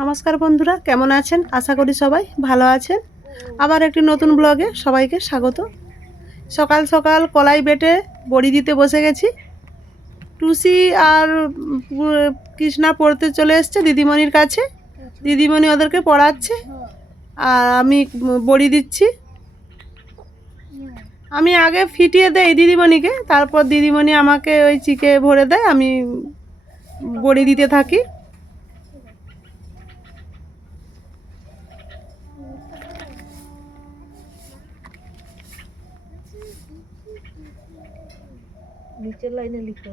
নমস্কার বন্ধুরা, কেমন আছেন? আশা করি সবাই ভালো আছেন। আবার একটি নতুন ব্লগে সবাইকে স্বাগত। সকাল সকাল কলাই বেটে বড়ি দিতে বসে গেছি। টুসি আর কৃষ্ণা পড়তে চলে এসছে দিদিমণির কাছে। দিদিমণি ওদেরকে পড়াচ্ছে আর আমি বড়ি দিচ্ছি। আমি আগে ফিটিয়ে দেই দিদিমণিকে, তারপর দিদিমণি আমাকে ওই চিকে ভরে দেয়, আমি বড়ি দিতে থাকি। নিচের লাইনে লিখো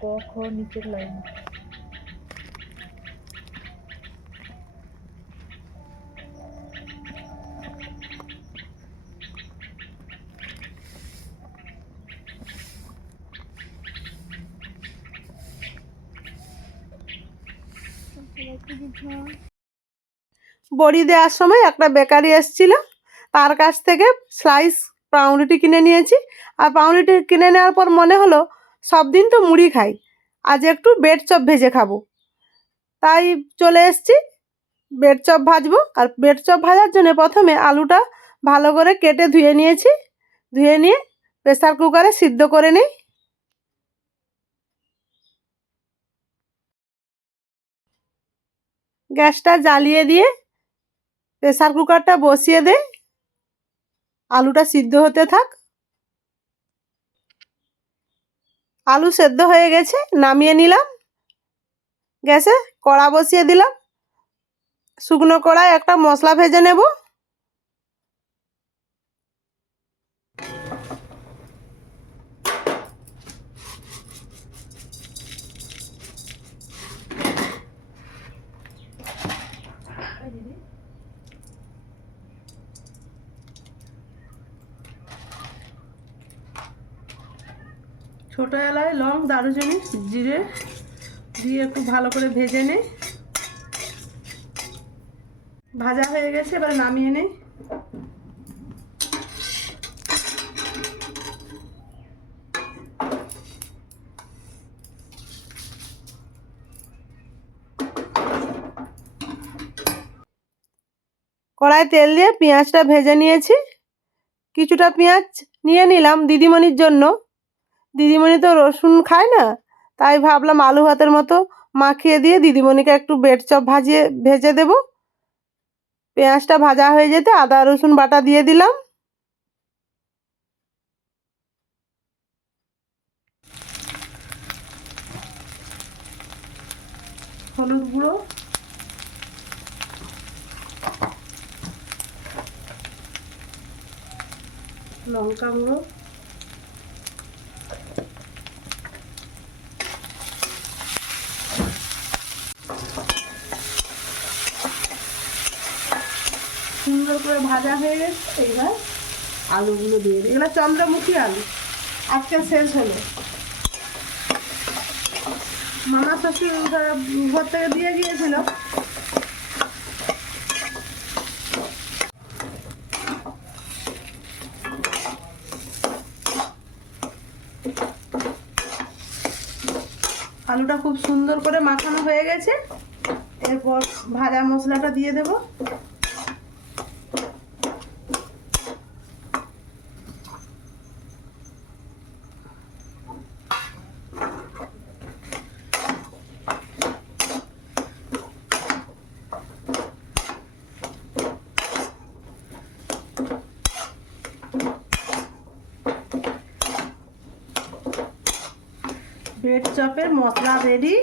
ক খ নিচের লাইনে। বড়ি দেওয়ার সময় একটা বেকারি এসেছিল, তার কাছ থেকে স্লাইস পাউরুটি কিনে নিয়েছি। আর পাউরুটি কিনে নেওয়ার পর মনে হলো সব দিন তো মুড়ি খাই, আজ একটু বেড চপ ভেজে খাবো। তাই চলে এসেছি বেড চপ ভাজবো। আর বেড চপ ভাজার জন্য প্রথমে আলুটা ভালো করে কেটে ধুয়ে নিয়েছি। ধুয়ে নিয়ে প্রেসার কুকারে সিদ্ধ করে নিই। গ্যাসটা জ্বালিয়ে দিয়ে প্রেসার কুকারটা বসিয়ে দেই, আলুটা সিদ্ধ হতে থাক। আলু সেদ্ধ হয়ে গেছে, নামিয়ে নিলাম। গ্যাসে কড়া বসিয়ে দিলাম। শুকনো কড়ায় একটা মশলা ভেজে নেব। ছোটো এলাচ, লং, দারুচিনি, জিরে দিয়ে একটু ভালো করে ভেজে নেই। ভাজা হয়ে গেছে, এবার নামিয়ে নেই। কড়াই তেল দিয়ে পেঁয়াজটা ভেজে নিয়েছি। কিছুটা পেঁয়াজ নিয়ে নিলাম দিদিমণির জন্য। দিদিমণি তো রসুন খায় না, তাই ভাবলাম আলু ভাতের মতো মাখিয়ে দিয়ে দিদিমণিকে একটু বেড চপ ভেজে দেব। পেঁয়াজটা ভাজা হয়ে যেতে আদা রসুন বাটা দিয়ে দিলাম। হলুদ গুঁড়ো, লঙ্কা গুঁড়ো, সুন্দর করে ভাজা হয়ে গেছে। এইবার আলুগুলো দিয়ে দিই। এগুলো চন্দ্রমুখী আলু, আজকে শেষ হলো। মামা শ্বশুর ঘর থেকে দিয়ে গিয়েছিল। আলুটা খুব সুন্দর করে মাখানো হয়ে গেছে। এরপর ভাজা মশলাটা দিয়ে দেব। বেড চপের মশলা রেডি।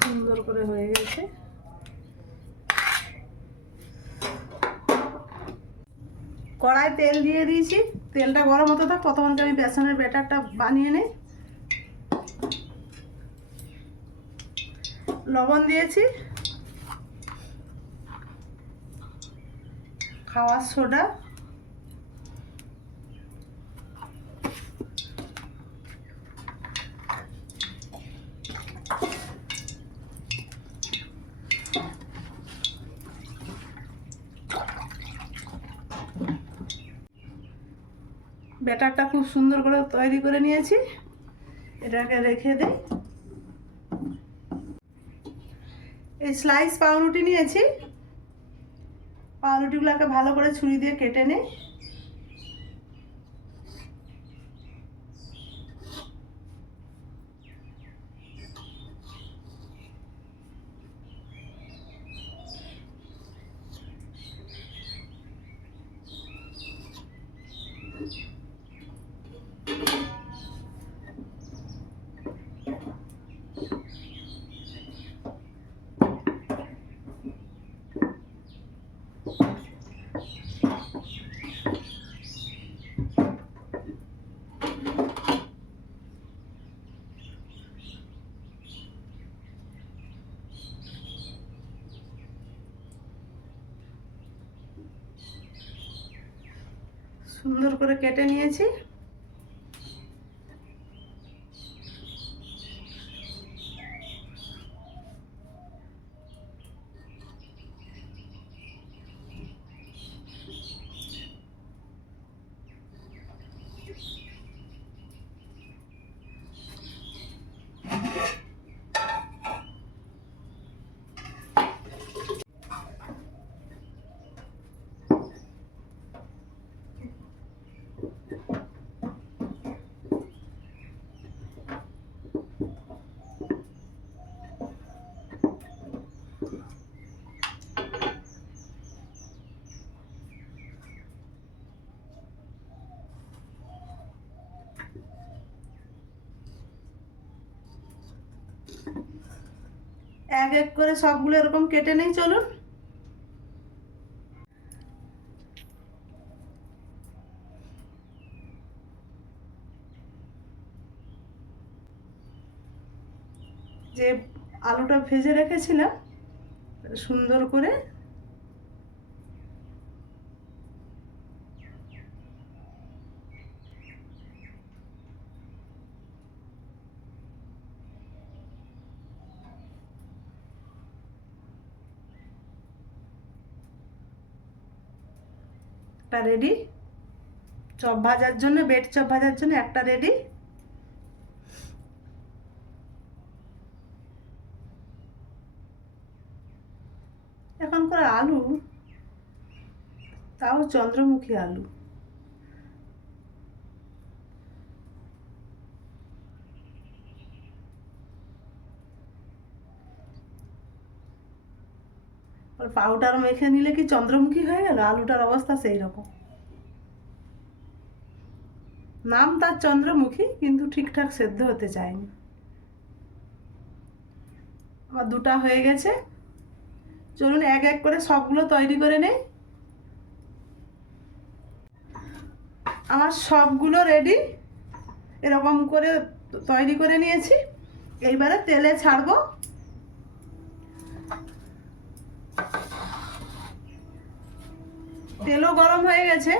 সুন্দর করে হয়ে গেছে। কড়াই তেল দিয়ে দিয়েছি, তেলটা গরম হতে থাক, ততক্ষণ আমি বেসনের ব্যাটারটা বানিয়ে নিই। লবণ দিয়েছি, খাওয়ার সোডা, ব্যাটারটা খুব সুন্দর করে তৈরি করে নিয়েছি, এটাকে রেখে দিই। এই স্লাইস পাউরুটি নিয়েছি, পাউরুটিগুলোকে ভালো করে ছুরি দিয়ে কেটে নিই। সুন্দর করে কেটে নিয়েছি। এক এক করে সবগুলো এরকম কেটে নেই, চলুন। যে আলুটা ভেজে রেখেছিলাম সুন্দর করে একটা রেডি, চপ ভাজার জন্য, বেড চপ ভাজার জন্য একটা রেডি। এখনকার আলু, তাও চন্দ্রমুখী আলু, পাউডার মেখে নিলে কি চন্দ্রমুখী হয়ে গেল? আলুটার অবস্থা সেই রকম, নাম তার চন্দ্রমুখী কিন্তু ঠিকঠাক সেদ্ধ হতে চায়নি। আমার দুটা হয়ে গেছে, চলুন এক এক করে সবগুলো তৈরি করে নেই। আমার সবগুলো রেডি, এরকম করে তৈরি করে নিয়েছি। এইবারে তেলে ছাড়বো। তেলও গরম হয়ে গেছে,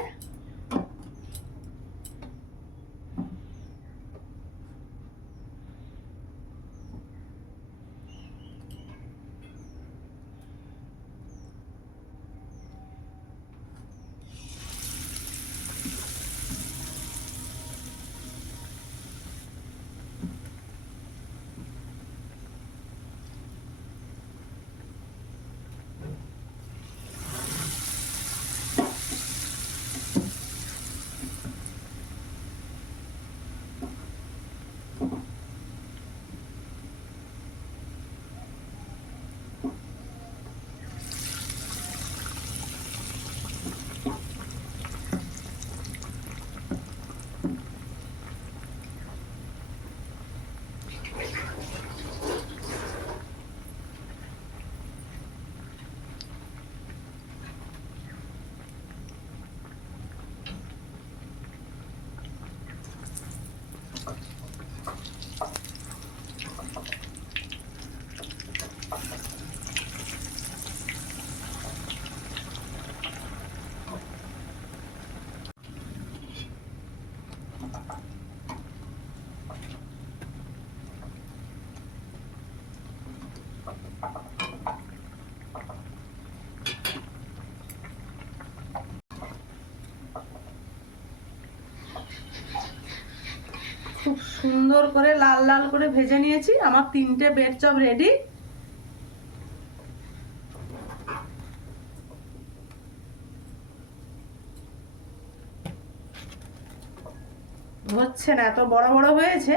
সুন্দর করে লাল লাল করে ভেজে নিয়েছি। আমার 3টে ব্রেড চপ রেডি। হচ্ছে না, এত বড় বড় হয়েছে।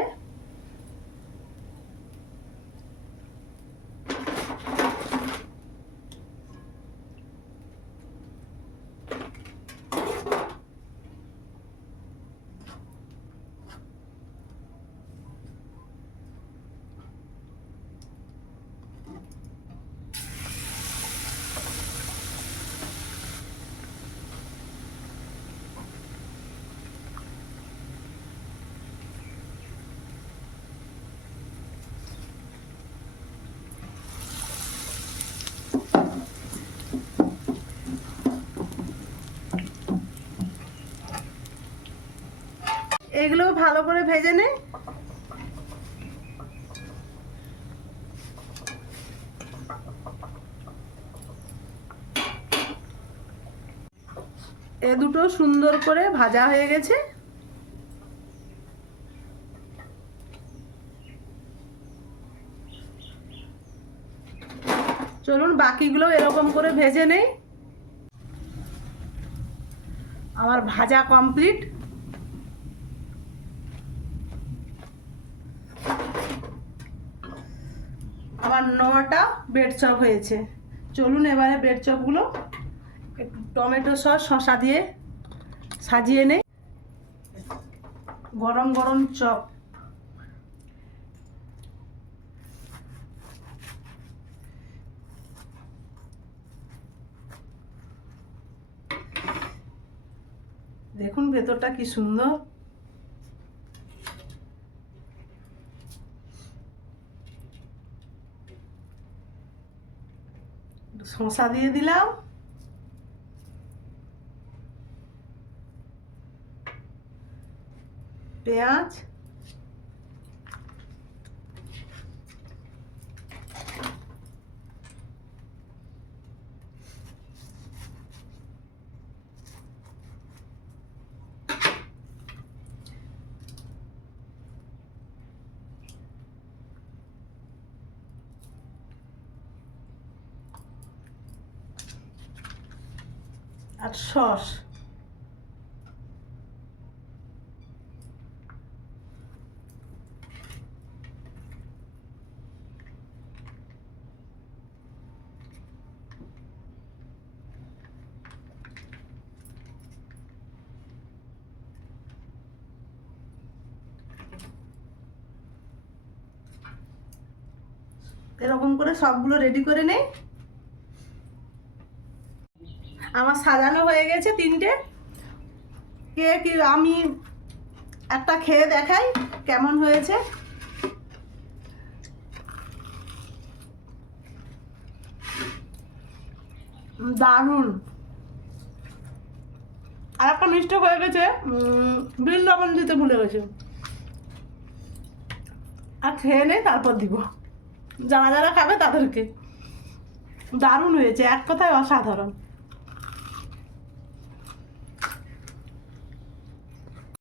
এগুলো ভালো করে ভেজে নে। এ দুটো সুন্দর করে ভাজা হয়ে গেছে। চলুন বাকিগুলো এরকম করে ভেজে নেই। আমার ভাজা কমপ্লিট। আমার 9টা ব্রেড চপ হয়েছে। চলুন এবারে ব্রেড চপগুলো একটু টমেটো সস শসা দিয়ে সাজিয়ে নেই। গরম গরম চপ। দেখুন ভেতরটা কি সুন্দর। শসা দিয়ে দিলাম। পেঁয়াজ, আর সস। এরকম করে সবগুলো রেডি করে নেই। আমার সাজানো হয়ে গেছে 3টে। কে কি আমি একটা খেয়ে দেখাই কেমন হয়েছে। দারুণ। আর একটা মিষ্টি হয়ে গেছে, বিট লবণ দিতে ভুলে গেছে। আর খেয়ে নেই তারপর দিব যারা যারা খাবে তাদেরকে। দারুণ হয়েছে, এক কথায় অসাধারণ।